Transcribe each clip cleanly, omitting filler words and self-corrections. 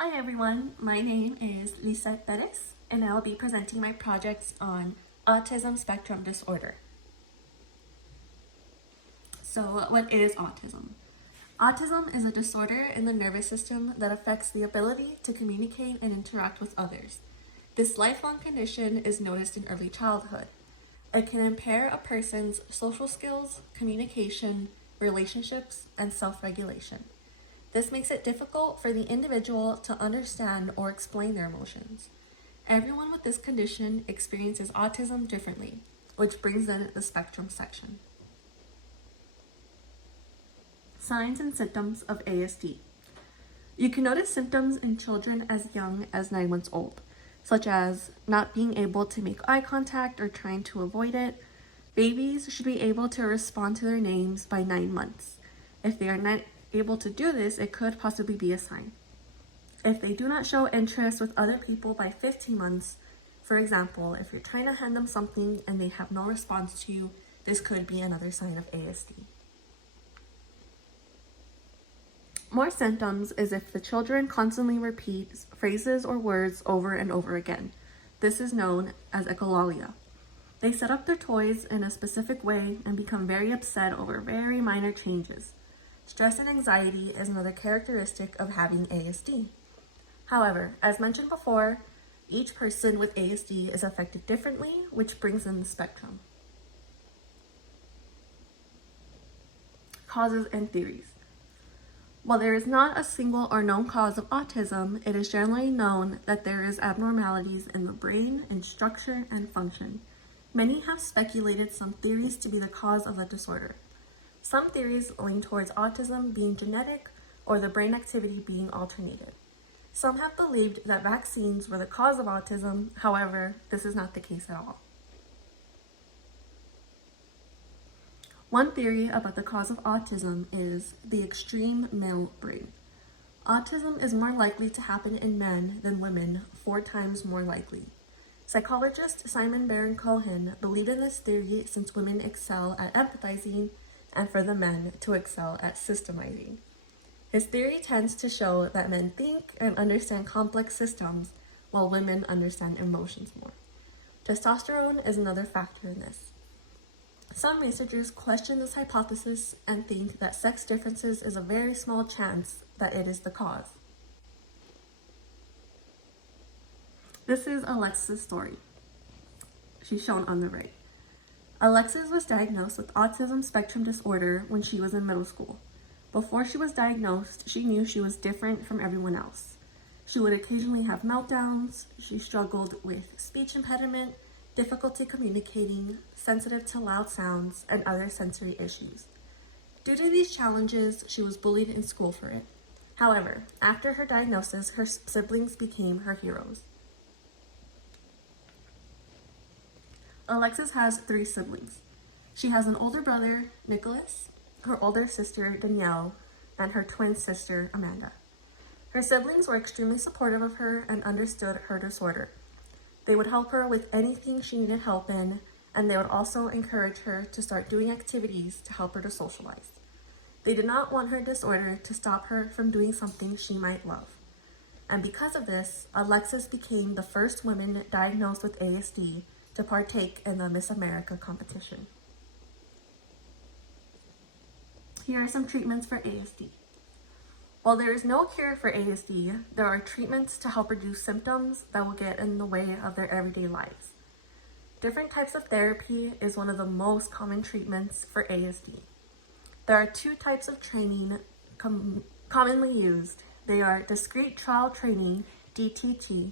Hi everyone, my name is Lisa Perez and I'll be presenting my projects on autism spectrum disorder. So what is autism? Autism is a disorder in the nervous system that affects the ability to communicate and interact with others. This lifelong condition is noticed in early childhood. It can impair a person's social skills, communication, relationships, and self-regulation. This makes it difficult for the individual to understand or explain their emotions. Everyone with this condition experiences autism differently, which brings in the spectrum section. Signs and symptoms of ASD. You can notice symptoms in children as young as 9 months old, such as not being able to make eye contact or trying to avoid it. Babies should be able to respond to their names by 9 months. If they are not able to do this, it could possibly be a sign. If they do not show interest with other people by 15 months, for example, if you're trying to hand them something and they have no response to you, this could be another sign of ASD. More symptoms is if the children constantly repeat phrases or words over and over again. This is known as echolalia. They set up their toys in a specific way and become very upset over very minor changes. Stress and anxiety is another characteristic of having ASD. However, as mentioned before, each person with ASD is affected differently, which brings in the spectrum. Causes and theories. While there is not a single or known cause of autism, it is generally known that there is abnormalities in the brain in structure and function. Many have speculated some theories to be the cause of the disorder. Some theories lean towards autism being genetic or the brain activity being alternated. Some have believed that vaccines were the cause of autism, however, this is not the case at all. One theory about the cause of autism is the extreme male brain. Autism is more likely to happen in men than women, 4 times more likely. Psychologist Simon Baron-Cohen believed in this theory since women excel at empathizing and for the men to excel at systemizing. His theory tends to show that men think and understand complex systems while women understand emotions more. Testosterone is another factor in this. Some researchers question this hypothesis and think that sex differences is a very small chance that it is the cause. This is Alexis' story. She's shown on the right. Alexis was diagnosed with autism spectrum disorder when she was in middle school. Before she was diagnosed, she knew she was different from everyone else. She would occasionally have meltdowns. She struggled with speech impediment, difficulty communicating, sensitive to loud sounds, and other sensory issues. Due to these challenges, she was bullied in school for it. However, after her diagnosis, her siblings became her heroes. Alexis has 3 siblings. She has an older brother, Nicholas, her older sister, Danielle, and her twin sister, Amanda. Her siblings were extremely supportive of her and understood her disorder. They would help her with anything she needed help in, and they would also encourage her to start doing activities to help her to socialize. They did not want her disorder to stop her from doing something she might love. And because of this, Alexis became the first woman diagnosed with ASD to partake in the Miss America competition. Here are some treatments for ASD. While there is no cure for ASD, there are treatments to help reduce symptoms that will get in the way of their everyday lives. Different types of therapy is one of the most common treatments for ASD. There are 2 types of training commonly used. They are discrete trial training, DTT,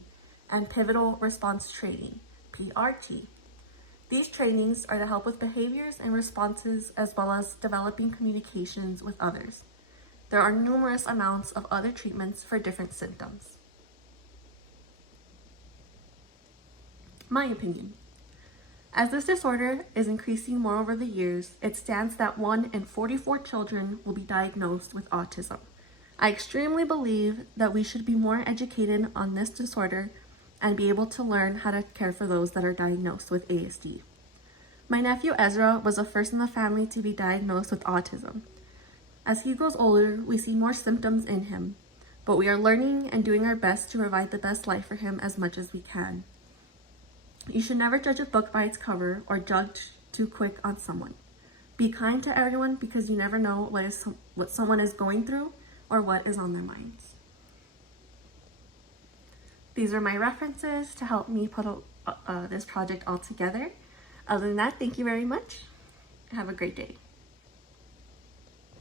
and pivotal response training, PRT. These trainings are to help with behaviors and responses as well as developing communications with others. There are numerous amounts of other treatments for different symptoms. My opinion. As this disorder is increasing more over the years, it stands that 1 in 44 children will be diagnosed with autism. I extremely believe that we should be more educated on this disorder and be able to learn how to care for those that are diagnosed with ASD. My nephew Ezra was the first in the family to be diagnosed with autism. As he grows older, we see more symptoms in him. but we are learning and doing our best to provide the best life for him as much as we can. You should never judge a book by its cover or judge too quick on someone. Be kind to everyone because you never know what someone is going through or what is on their minds. These are my references to help me put this project all together. Other than that, thank you very much. Have a great day.